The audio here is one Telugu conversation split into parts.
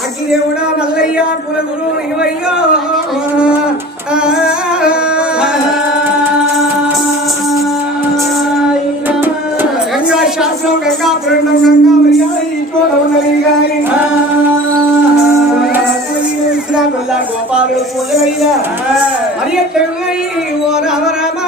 அகிலேவுடா நல்லையா குலகுரு இவையோ கங்கா சாஸ்திரம் கங்கா பிரணம் கங்கா மரியாதை ஈஸ்வரவனரிகாரி கோபால மரிய கங்கை ஓர் அவரமா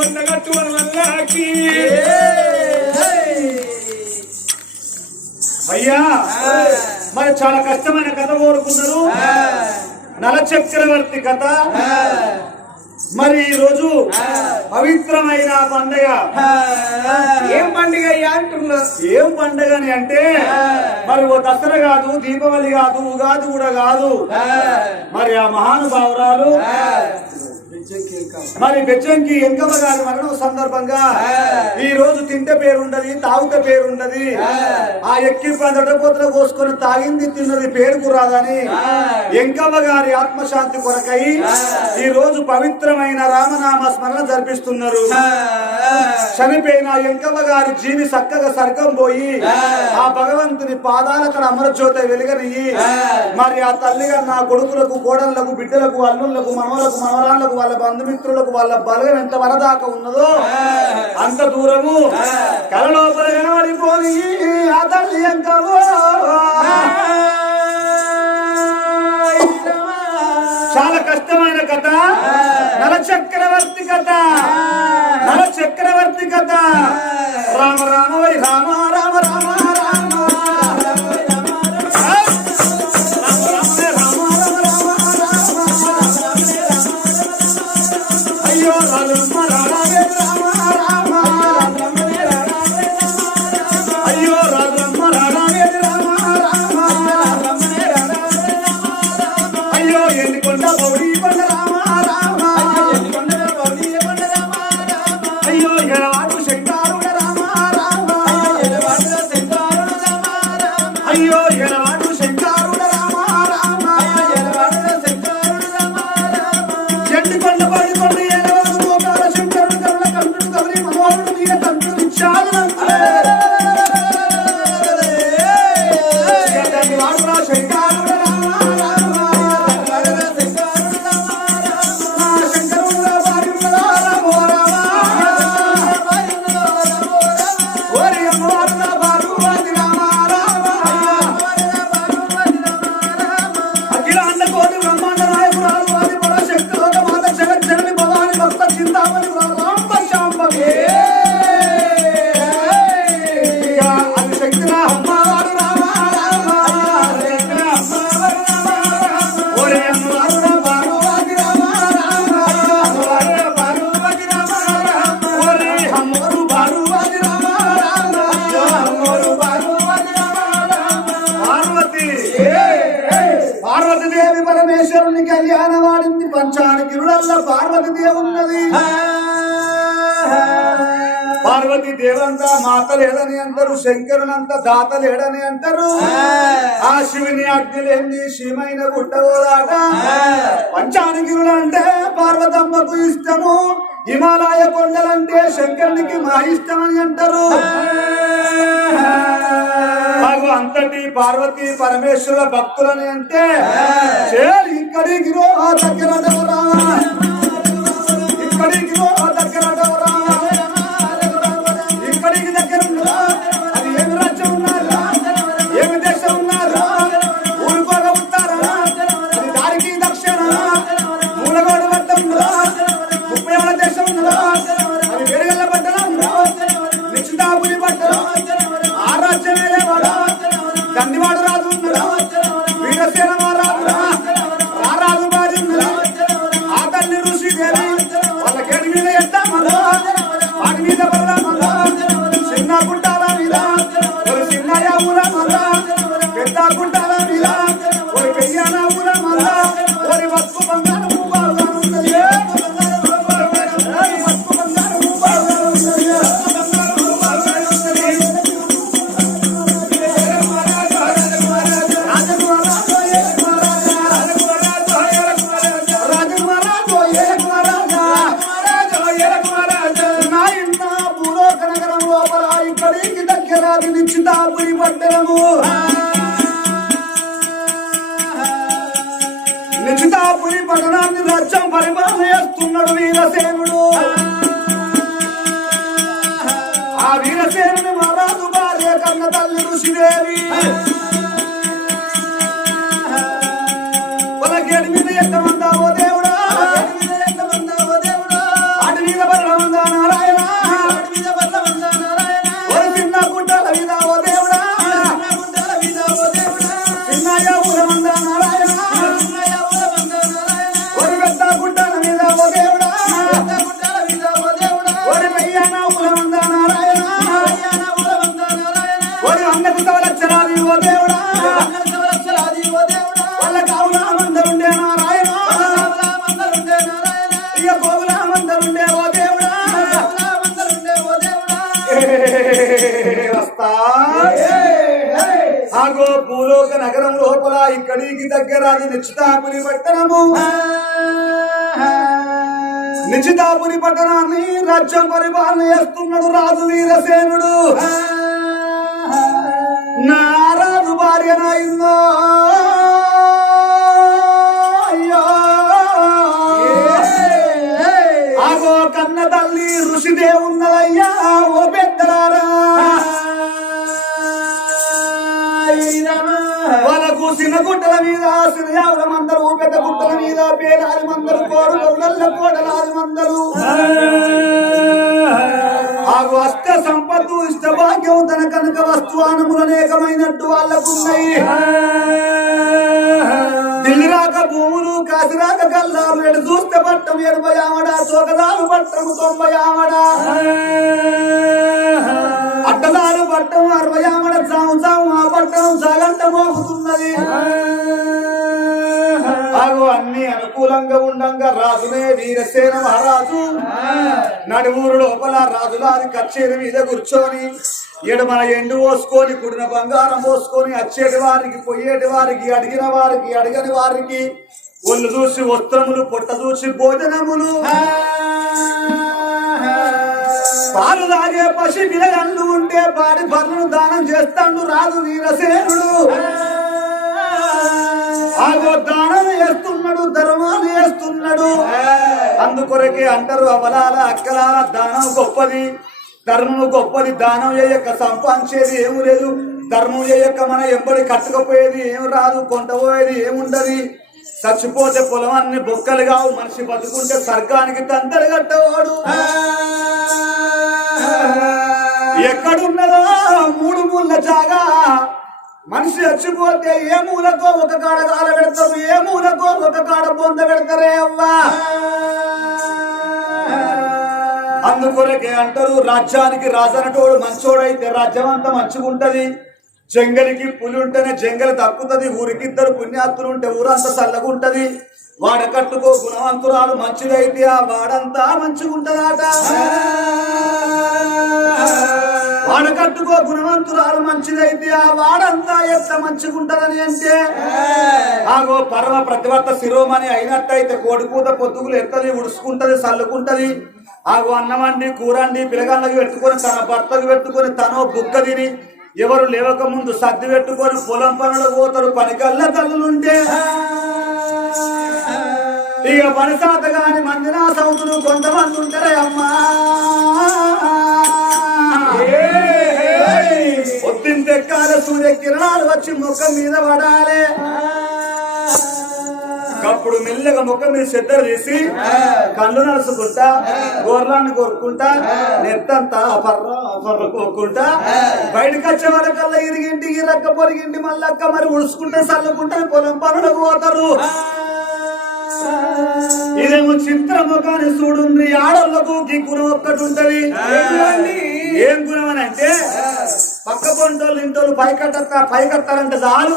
వల్లకి అయ్యా మరి చాలా కష్టమైన కథ కోరుకున్నారు. నల చక్రవర్తి కథ. మరి ఈ రోజు పవిత్రమైన పండగ. ఏం పండుగ అంటున్నా? ఏం పండగని అంటే మరి ఓ దసరా కాదు దీపావళి కాదు ఉగాది కూడా కాదు. మరి ఆ మహానుభావురాలు మరి బెచ్చంకి ఎంకమ్మ గారి మరణం సందర్భంగా. ఈ రోజు తింటే పేరు ఉండదు తాగుతే పేరు ఉండదు ఆ ఎక్కి దొడ్డపోతలు కోసుకొని తాగింది తిన్నది పేరుకు రాదని. ఎంకమ్మ గారి ఆత్మశాంతి కొరకై ఈ రోజు పవిత్రమైన రామనామ స్మరణ జరిపిస్తున్నారు. చనిపోయిన ఎంకమ్మ గారి జీవి చక్కగా సర్గం పోయి ఆ భగవంతుని పాదాలక్కడ అమరజ్యోతి వెలుగనియి మరి ఆ తల్లిగా నా కొడుకులకు కోడళ్ళకు బిడ్డలకు అల్లుళ్ళకు మనవలకు మనవరాళ్ళకు వాళ్ళ బంధుమిత్రులకు వాళ్ళ బలగం ఎంత వరదాకా ఉన్నదో అంత దూరము. కలలోపల కనబడిపోయి ఆ తల్లి ఎంకవో చాలా కష్టమైన కథ. నల చక్రవర్తి కథ. నల చక్రవర్తి కథ. రామ రామ వై రామ రామ రామ. పార్వతీ దేవంతా మాత లేడని అంటారు శంకరునంతా దాత లేడని అంటారు. ఆ. శివుని అగ్నిలేంది శివమైన గుట్టగోదాట పంచానికిరుడు అంటే పార్వతమ్మకు ఇష్టము హిమాలయ కొండలంటే శంకరునికి మా ఇష్టం అని అంటారు మాకు అంతటి పార్వతి పరమేశ్వర భక్తులని అంటే చేరి ఇక్కడికి రో ఇక్కడికి రో వీరసేనుడు. ఆ. వీరసేనుని మహారాజు భార్య కన్న తల్లి ఋషిదేవి వస్తా. ఆగో భూలోక నగరం లోపల ఇక్కడికి దగ్గర అది నిశ్చితాపురి పట్టణము. నిశ్చితాపురి పట్టణాన్ని రాజ్యం పరిపాలన చేస్తున్నాడు రాజు వీరసేనుడు. నా రాజు భార్య నాయుందో అయ్యో. ఆగో కన్న తల్లి ఋషిదే ఉన్నదయ్యా ఓ చిన్న గుట్టల మీద సిరియావుల మందరు పెద్ద గుట్టల మీద పేరాది మందరు కోరు గొల్లల కోడలాది మందరు ఆగు అష్ట సంపత్తు ఇష్ట భాగ్యం తన కనుక వస్తువానములు అనేకమైనట్టు వాళ్ళకున్నాయి దిల్లిరాక భూములు కాసిరాక కల్లాలు ఎడు చూస్తే పట్టం ఎనభై ఆమడ తోకదాలు పట్టం తొంభై ఆమడ పట్టదారు పట్టం అరవయామడ చావు చావు ఆ పట్టం సగంట మోగుతున్నది ఆగు అన్ని అనుకూలంగా ఉండంగా రాజునే వీరసేన మహారాజు. నడుమూరు లోపల రాజులాది కచ్చేరి మీద కూర్చొని ఎడమన ఎండు పోసుకొని కుడిన బంగారం పోసుకొని వచ్చేటి వారికి పోయేటి వారికి అడిగిన వారికి అడగని వారికి ఒళ్ళు చూసి వస్త్రములు పొట్ట చూసి భోజనములు. పాలు తాగే పసి పిల్లలు ఉంటే పాడి బర్రెను దానం చేస్తాడు రాజు వీరసేనుడు. ఆగో దానం చేస్తున్నాడు ధర్మాలు చేస్తున్నాడు. అందుకొరకే అంటారు అవలాల అక్కలాల దానం గొప్పది. ధర్మము గొప్పది దానం చేయక సంపాదించేది ఏమి లేదు. ధర్మం చేయక మన ఎంబడి కట్టుకపోయేది ఏం రాదు కొంటపోయేది ఏముండదు. చచ్చిపోతే పొలం అన్ని బొక్కలు కావు. మనిషి బతుకుంటే స్వర్గానికి తంతలు కట్టవాడు. ఎక్కడున్నదో మూడు మూల జాగా. మనిషి చచ్చిపోతే ఏ మూలకో ఒక కాడ కాల పెడతారు ఏ మూలకో ఒక కాడ పొంద పెడతారే అవ్వా? అందుకొరకే అంటారు రాజ్యానికి రాజనటోడు మంచోడైతే రాజ్యం అంతా మంచిగుంటది. జంగలికి పులి ఉంటేనే జంగలి తక్కుతుంది ఊరికి ఇద్దరు పుణ్యాత్తులు ఉంటే ఊరంతా చల్లగుంటది. వాడ కట్టుకో గుణవంతురాలు మంచిదైతే ఆ వాడంతా మంచిగుంటదాట. వాడ కట్టుకో గుణవంతురాలు మంచిదైతే ఆ వాడంతా ఎంత మంచిగుంటదని అంటే ఆగో పరమ ప్రతివర్త శిరోమణి అయినట్టయితే కోడికూత పొద్దుగులు ఎత్తది ఉడుచుకుంటది చల్లుకుంటది. ఆగో అన్నమండి కూరండి పిలగాళ్ళకి పెట్టుకొని తన భర్తకు పెట్టుకొని తనో బుక్క తిని ఎవరు లేవక ముందు సర్ది పెట్టుకొని పొలం పనులకు పోతారు పనికల్ల తల్లులుంటే. ఇక పని సాత గాని మంది నా సౌతులు కొంతమంది ఉంటారే అమ్మా. పొద్దున్న తెక్కాల సూర్య కిరణాలు వచ్చి ముఖం మీద పడాలి. అప్పుడు మెల్లగా ముఖం మీద చెద్దరు తీసి కళ్ళు నడుచుకుంటా గోర్లాన్ని కొరుక్కుంటా నెత్తంతా అపర్ర అపర్ర కోక్కుంటా బయటకు వచ్చే వరకల్లా ఇరిగింటి ఇరక్క పొరిగింటి మళ్ళక్క మరి ఉడుచుకుంటే చల్లుకుంటే పొలం పనులకు పోతారు. ఇదేమో చిత్రముఖాన్ని చూడుంది ఆడోళ్ళకు ఈ గుణం ఒక్కటి ఉంటది. ఏం గుణం అని అంటే పక్క పొంటోళ్ళు ఇంటోళ్ళు పైకట్ట పైకట్టాలంటే చాలు.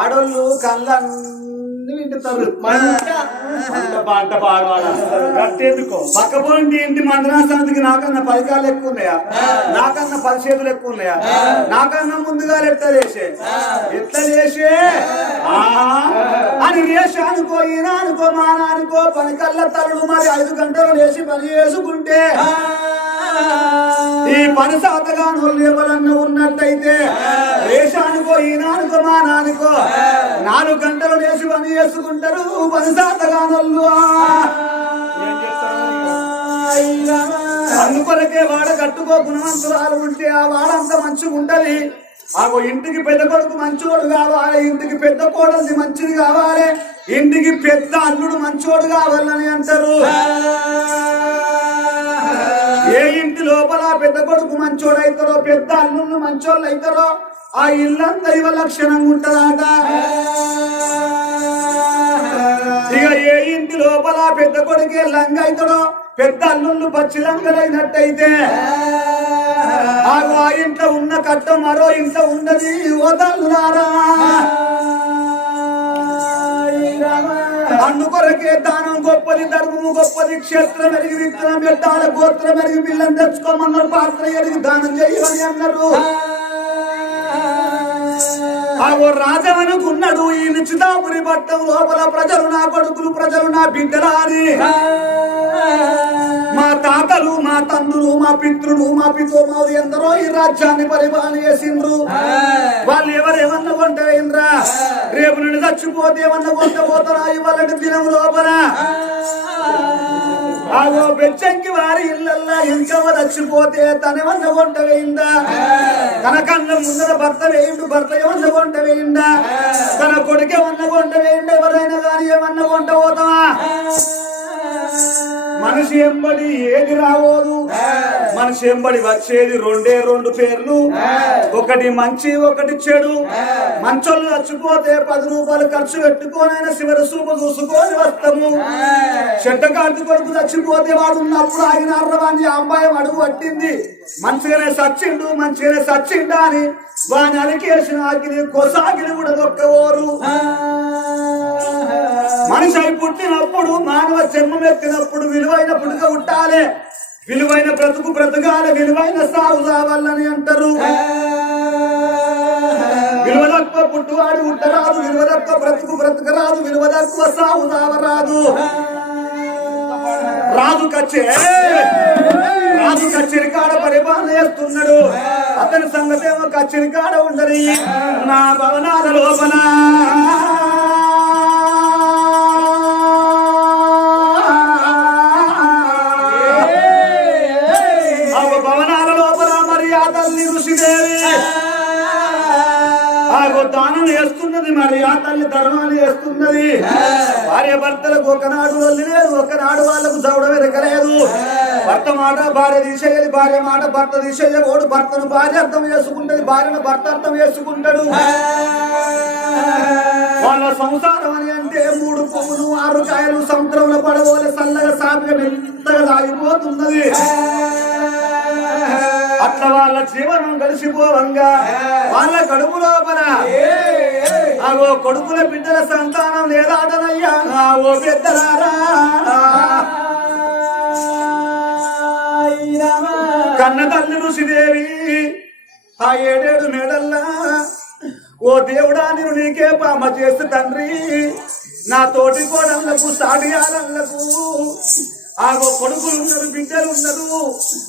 ఆడోళ్ళు కళ్ళన్నీ వింటుతారు పంట పాడవాడ గట్టెందుకో? పక్క ఇంటి నాకన్నా కాళ్ళు ఎక్కువ ఉన్నాయా? నాకన్నా పది చేతులు ఎక్కువ ఉన్నాయా? నాకన్నా ముందుగా ఎట్లా చేసే ఎట్లా చేసే అని లేచి అనుకో ఈయన అనుకో మాన అనుకో పని కళ్ళ తల్లుడు మరి ఐదు గంటలు లేచి పని చేసుకుంటే. ఈ పని సాతగాను ఎవరన్నా ఉన్నట్టయితే దేశానికో ఈనానుకో మా నానికో నాలుగు గంటలు వేసి పని చేసుకుంటారు పని సాతగాను అందుకొరకే వాడ కట్టుకో గుణవంతురాలు ఉంటే ఆ వాడంత మంచిగా ఉండాలి. ఆగో ఇంటికి పెద్ద కొడుకు మంచివాడు కావాలి ఇంటికి పెద్ద కోడలి మంచిది కావాలి. ఇంటికి పెద్ద అల్లుడు మంచివాడు కావాలని అంటారు. ఏ ఇంటి లోపల పెద్ద కొడుకు మంచోడు అవుతారో పెద్ద అల్లుళ్ళు మంచోళ్ళు అవుతారో ఆ ఇల్లంతా ఇవ లక్షణంగా ఉంటదట. ఇక ఏ ఇంటి లోపల పెద్ద కొడుకే లంగ అవుతాడో పెద్ద అల్లుళ్ళు పచ్చి లంగలైనట్టయితే ఆ ఇంట్లో ఉన్న కట్ట మరో ఇంట్లో ఉన్నది ఓదల్లారా అందుకొరకే దానం గొప్పది ధర్మము గొప్పది క్షేత్రం ఎరిగి విత్తనం పెట్టాల గోత్రం ఎరిగి పిల్లని తెచ్చుకోమన్నారు పాత్ర ఎరిగి దానం చేయమని అన్నారు. ఆగో రాజవనుకున్నాడు ఈ నిశ్చితాపురి పట్టం లోపల ప్రజలు నా కొడుకులు ప్రజలు నా బిడ్డలా అని మా తాతలు మా తండ్రులు మా పితృలు మా పితోమాలు ఎందరో ఈ రాజ్యాన్ని పరిపాలన చేసిండ్రు. వాళ్ళు ఎవరేమన్నా కొంట ఇంద్రా రేపు నుండి చచ్చిపోతే ఏమన్నా కొంట పోతారా ఇవాళ దినం లోపల? ఆగో బెచ్చంకి వారి ఇళ్ళల్లా ఇంకా చచ్చిపోతే తనేమన్నా కొంట వేయిందా? తన కన్న ముందర భర్త వేయిండు భర్త ఏమన్నా కొంట వేయిందా? తన కొడుకు ఏమన్నా కొంట వేయండి ఎవరైనా కానీ ఏమన్నా కొంట పోతావా? మనిషి ఎంబడి ఏది రావోదు? మనిషి ఎంబడి వచ్చేది రెండే రెండు పేర్లు. ఒకటి మంచి ఒకటి చెడు. మంచోళ్ళు చచ్చిపోతే పది రూపాయలు ఖర్చు పెట్టుకోనైనా శివర సూపు చూసుకొని వస్తాము. చెడ్డ కార్తీ కొడుకు చచ్చిపోతే వాడు ఉన్నప్పుడు ఆయన అర్రవాన్ని ఆ అమ్మాయి అడుగు పట్టింది. మంచిగానే సచ్చిండు మంచిగానే సచ్చిండా అని వాని అలికేసిన ఆకిలి కొసాకిలి కూడా దొక్కవోరు మనిషి అయి పుట్టినప్పుడు మానవ జన్మం ఎత్తినప్పుడు విలువైన పుట్టుక ఉండాలి విలువైన బ్రతుకు బ్రతకాలి విలువైన సాగు సావాలని అంటారు. విలువ తక్కువ పుట్టువాడు ఉట్టరాదు విలువ తక్కువ బ్రతుకు బ్రతకరాదు విలువ తక్కువ సాగు సావరాదు రాజు కచ్చే రాజు కచ్చేరి కాడ పరిపాలన చేస్తున్నాడు. అతని సంగతి ఏమో కచ్చేరి కాడ ఉండని నా భవనాల లోపల దానం చేస్తున్నది మరి ఆ తల్లి ధర్మాలు చేస్తున్నది భార్య భర్తలకు ఒకనాడు లేదు ఒకనాడు వాళ్ళకు దౌడ వెరకలేదు భర్త మాట భార్య తీసేయదు భార్య మాట భర్త తీసేయకూడదు భర్తను భార్య అర్థం చేసుకుంటది భార్యను భర్త అర్థం చేసుకుంటాడు. వాళ్ళ సంసారం అని అంటే మూడు పువ్వులు ఆరు కాయలు సముద్రంలో పడవోలే చల్లగా సాపిగా మెత్తగా సాగిపోతున్నది అట్లా వాళ్ళ జీవనం గడిచిపోవంగా వాళ్ళ కడుపు లోపల. ఆగో కొడుకుల బిడ్డల సంతానం లేదాటనయ్యా. ఓ పెద్దలారా. కన్న తల్లి ఋషిదేవి ఆ ఏడేడు మేడల్లా ఓ దేవుడా నేను నీకే పామ చేస్తు తండ్రి. నా తోటి కోడళ్ళకు సాడియాలకు ఆగో కొడుకులు ఉన్నారు బిడ్డలు ఉన్నారు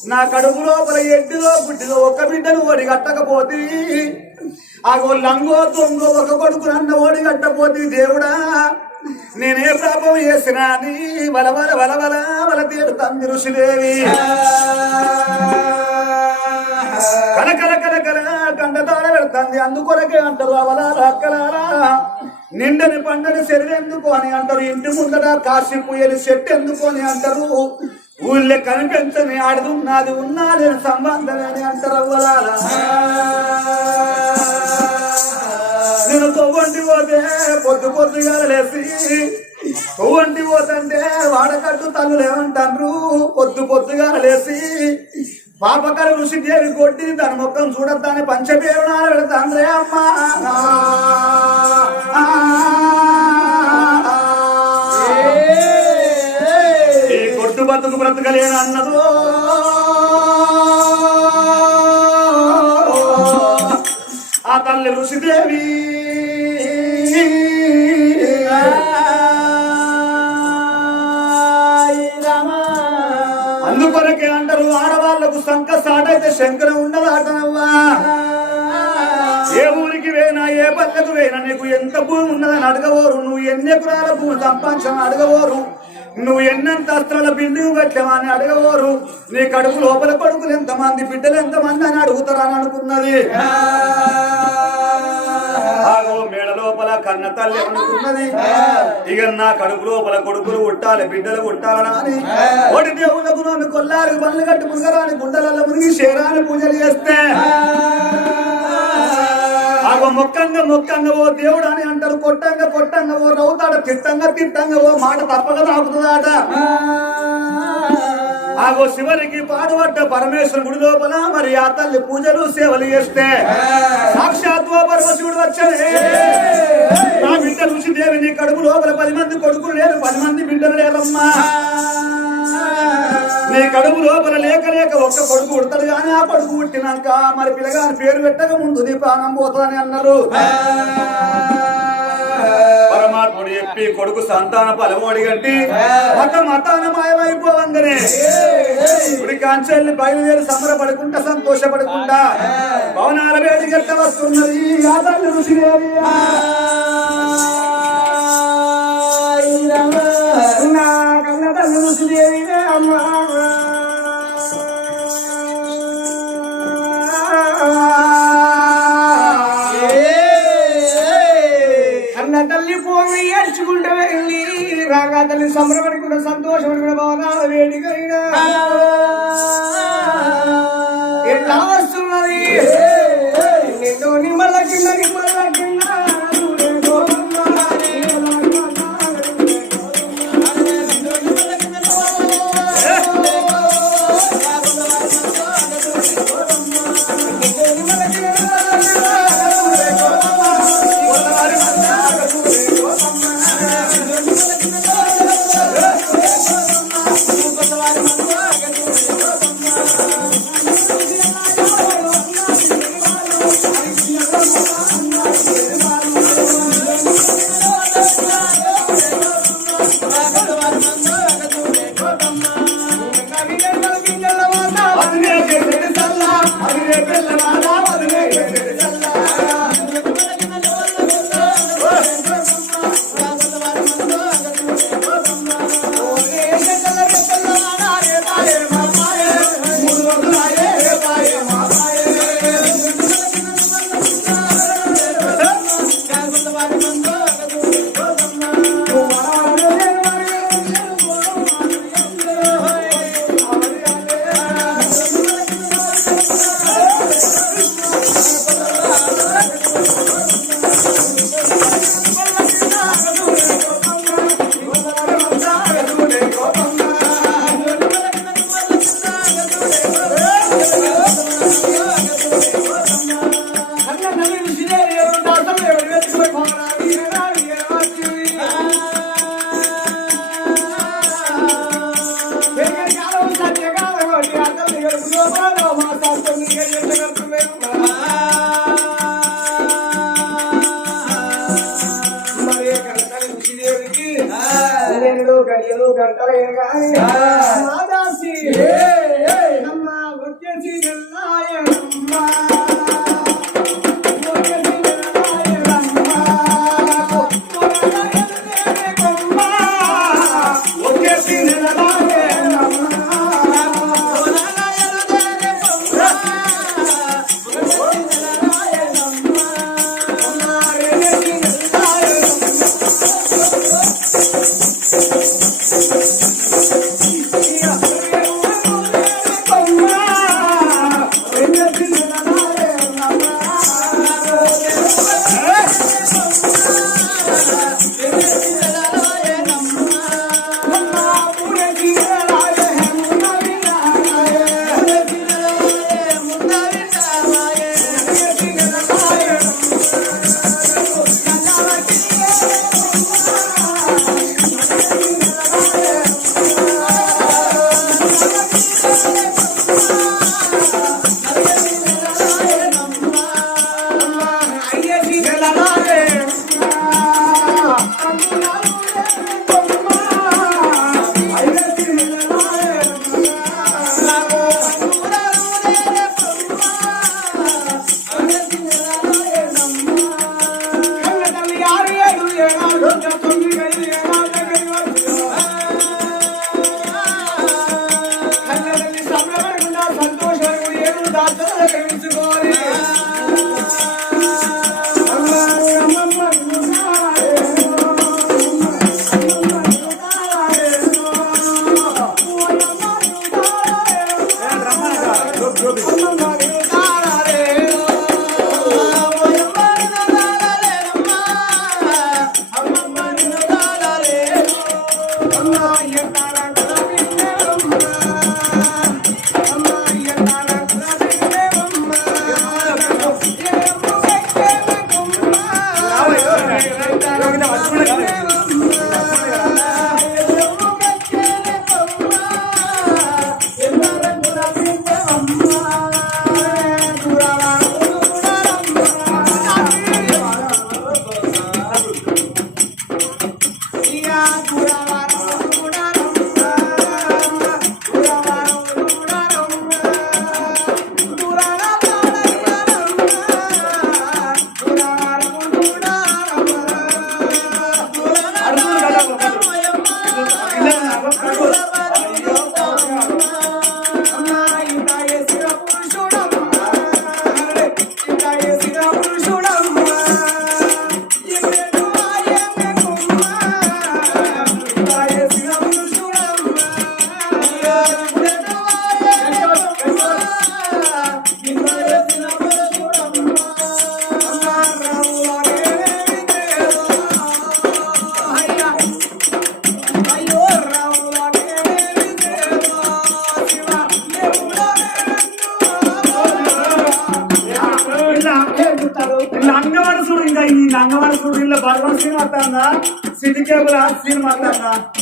నా కడుపు లోపల ఎడ్డిలో గుడ్డిలో ఒక బిడ్డను ఓడి కట్టకపోతే ఆగో లంగో తొంగో ఒక కొడుకు నన్ను ఓడి కట్టపోతే దేవుడా. నేనే పాపం చేసినా అని వల వల వల వల వల తీరు ఋషిదేవి. కల కల కల కల కండతాడ పెడతాంది. అందుకొరకే అంటారు అవలారా అక్కలారా నిండని పండని శరీరం ఎందుకు అని అంటారు. ఇంటి ముందట కాసిపోయేది చెట్టు ఎందుకు అని అంటారు. ఊళ్ళో కనిపించని ఆడదు నాది ఉన్నది అని సంబంధమే అని అంటారు అవ్వలాల నేను తొవ్వంటి పోతే పొద్దు పొద్దుగా లేసి తొవ్వంటి పోతంటే వాడకట్టు తల్లులు ఏమంటారు పొద్దు పొద్దుగా లేసి పాపకర ఋషి దేవి కొట్టి దాని మొక్కను చూడద్దాని పంచపేరునాలు పెడతాండ్రే అమ్మా. ఈ కొట్టు బతుకు బ్రతకలేను అన్నదో ఆ తల్లి ఋషిదేవి ఆడవాళ్ళకు సంక సాటైతే శంకర ఉండదు ఏ ఊరికి వేనా ఏ పల్లెకు పోయినా నీకు ఎంత భూమి ఉన్నదని అడగవోరు. నువ్వు ఎన్ని ఎకరాల భూమి సంపాదించమని అడగవోరు. నువ్వు ఎన్నెంత అస్త్రాల బిల్డింగ్ కట్టావా అని అడగవోరు. నీ కడుపు లోపల పడుకులు ఎంతమంది బిడ్డలు ఎంతమంది అని అడుగుతారని అనుకున్నది. ఆగో మేడ లోపల కన్న తల్లి అనుకున్నది. ఇక నా కడుపు లోపల కొడుకులు ఉట్టాలి బిడ్డలు ఉట్టాలని అని ఒకటి దేవుళ్ళకు నన్ను కొల్లారికి పనులు కట్టి మునగరాని గుండెలలో మునిగి శేరాన్ని పూజలు చేస్తే. ఆగో మొక్కంగా మొక్కంగా ఓ దేవుడు అని అంటారు. కొట్టంగా కొట్టంగా ఓ రౌతాడ తిట్టంగా తిట్టంగా ఓ మాట తప్పక తాగుతుందాట ఆగో శివరికి పాడుపడ్డ పరమేశ్వరుని గుడి లోపల మరి ఆ తల్లి పూజలు సేవలు చేస్తే. సాక్షాత్ ఓ పరమశివుడు వచ్చాడే. నా బిడ్డ ఋషి దేవి నీ కడుపు లోపల పది మంది కొడుకులు లేరు పది మంది బిడ్డలు లేరమ్మా. నీ కడుపు లోపల లేక లేక ఒక్క కొడుకు ఉడతాడు కానీ ఆ కొడుకు పుట్టినాక మరి పిల్లగాని పేరు పెట్టక ముందు నీ ప్రాణం పోతుందని అన్నారు. పరమాత్ముడు చెప్పి కొడుకు సంతాన ఫలమోడి గట్టి మత మతాన మాయమైపోవంగానే ఇప్పుడు కాంచెల్ని బయలుదేరి సంబరపడుకుంటా సంతోషపడుకుంటా భవనాల వేడికి ఎట్ట వస్తున్నది. ఆ. తల్లి ఋషిదేవి నా కన్న తల్లి ఋషిదేవి అమ్మా. రాగా తల్లి సంబరపడుకుంటూ కూడా భవనాల వేడికైనా ఎట్లా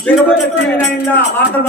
మాట్లాడదా టీవీ నైన్ లా వార్తలు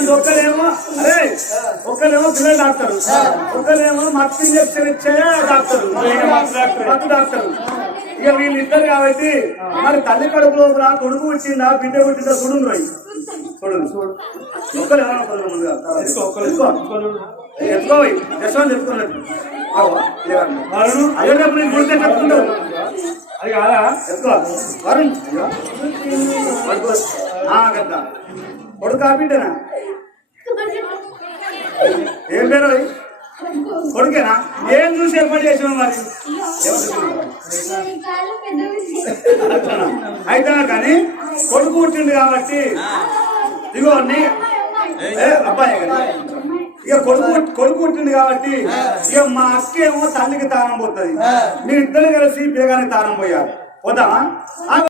జస్వంత్ ఒక్కలేమో అరే ఒక్కలేమో పిల్లలు డాక్టర్. ఒక్కలేమో మత్తు ఇంజక్షన్ ఇచ్చే డాక్టర్. మత్తు డాక్టర్. ఇక వీళ్ళిద్దరు కాబట్టి మరి తల్లి కడుపు లోపల కొడుకు వచ్చిందా బిడ్డ పుట్టిందా చూడు రోయ్. చూడు చూడు ఒక్కరు ఎవరో ఒకరు ముందుగా. ఎత్తుకో ఒక్కరు. ఎత్తుకో ఎత్తుకో పోయి. యశ్వంత్ ఎత్తుకున్నట్టు వరుణ్. అయ్యేటప్పుడు నీకు గుర్తే చెప్పుకుంటావు అది కాదా? ఎత్తుకో. వరుణ్. అయ్యో. పడుకో. ఆ, గద్ద కొడుకు ఆ బిడ్డనా? ఏం పేరు అది? కొడుకేనా? ఏం చూసి ఏర్పాటు చేసినా మరి? అయితే కానీ కొడుకు పుట్టిండు కాబట్టి ఇగో నీ అబ్బాయి ఇక కొడుకు కొడుకు పుట్టిండు కాబట్టి ఇక మా అక్క ఏమో తల్లికి తానం పోతుంది. మీ ఇద్దరు కలిసి బేగానికి తానం పోయారు పోదామా